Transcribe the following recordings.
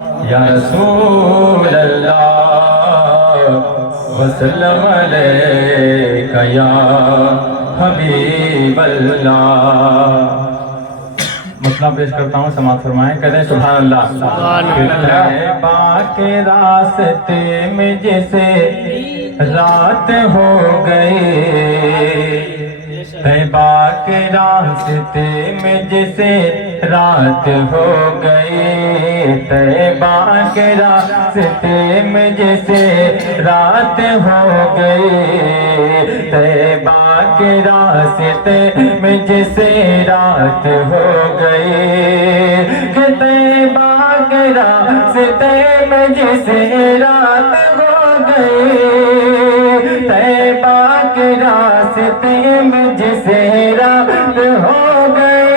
یا رسول اللہ وسلم علیک یا حبیب اللہ۔ مسئلہ پیش کرتا ہوں، سماعت فرمائیں، کہتے ہیں سبحان اللہ۔ طیبہ کے راستے میں جیسے رات ہو گئی، طیبہ کے راستے میں جیسے رات ہو گئی، طیبہ کے راستے میں جیسے رات ہو گئی، طیبہ کے راستے میں جیسے رات ہو گئی، کہ طیبہ کے راستے میں جیسے رات ہو گئی، طیبہ کے راستے میں جیسے رات ہو گئی،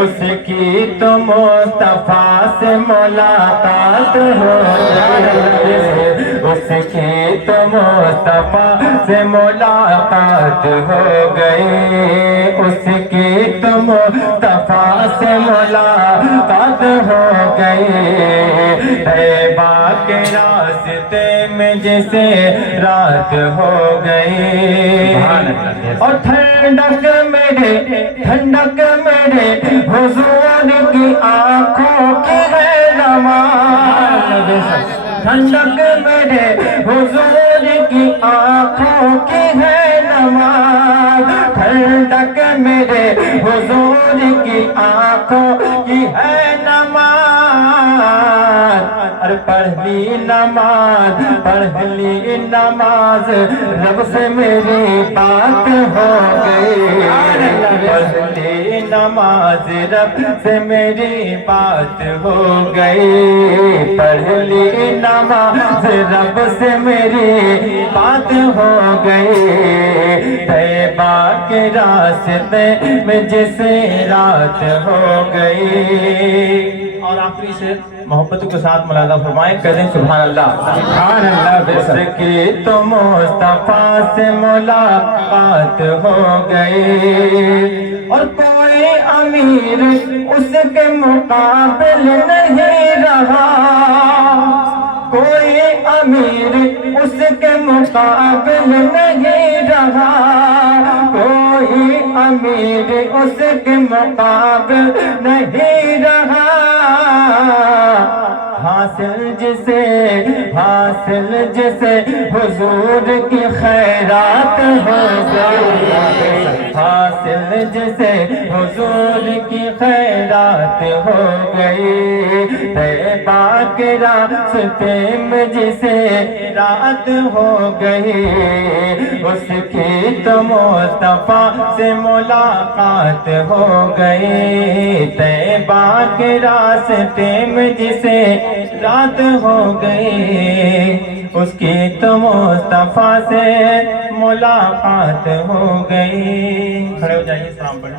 اس کی تو مصطفیٰ سے ملاقات ہو گئی، اس کی تو مصطفیٰ سے ملاقات ہو گئی، اس کی تو مصطفیٰ سے ملاقات ہو گئی، طیبہ کے راستے میں جیسے رات ہو گئی، اور ٹھنڈک میرے حضور کی آنکھوں کی ہے نماز، ٹھنڈک میرے حضور کی آنکھوں کی ہے نماز، ٹھنڈک میرے حضور کی آنکھوں کی ہے نماز، اور پڑھ لی نماز رب سے میری بات ہو گئی، پڑھ لی نماز رب سے میری بات ہو گئی، پڑھ لی نماز رب سے میری بات ہو گئی، طیبہ کے راستے میں جیسے رات ہو گئی۔ اور آخری سے محبت کے ساتھ ملاحظہ فرمائیں، کہتے ہیں سبحان اللہ، سبحان اللہ، اس کی تو مصطفیٰ سے ملاقات ہو گئی، اور کوئی امیر اس کے مقابل نہیں رہا، کوئی امیر اس کے مقابل نہیں رہا، کوئی امیر اس کے مقابل نہیں رہا، حاصل جسے حضور کی خیرات ہو گئی، حاصل جسے حضور کی خیرات ہو گئی، طیبہ کے راستے میں جسے رات ہو گئی، اس کی تو مصطفیٰ سے ملاقات ہو گئی، طیبہ کے راستے میں جسے رات ہو گئی، اس کی تو مصطفیٰ سے ملاقات ہو گئی۔ کھڑے ہو جائیے، سلام پڑھیں۔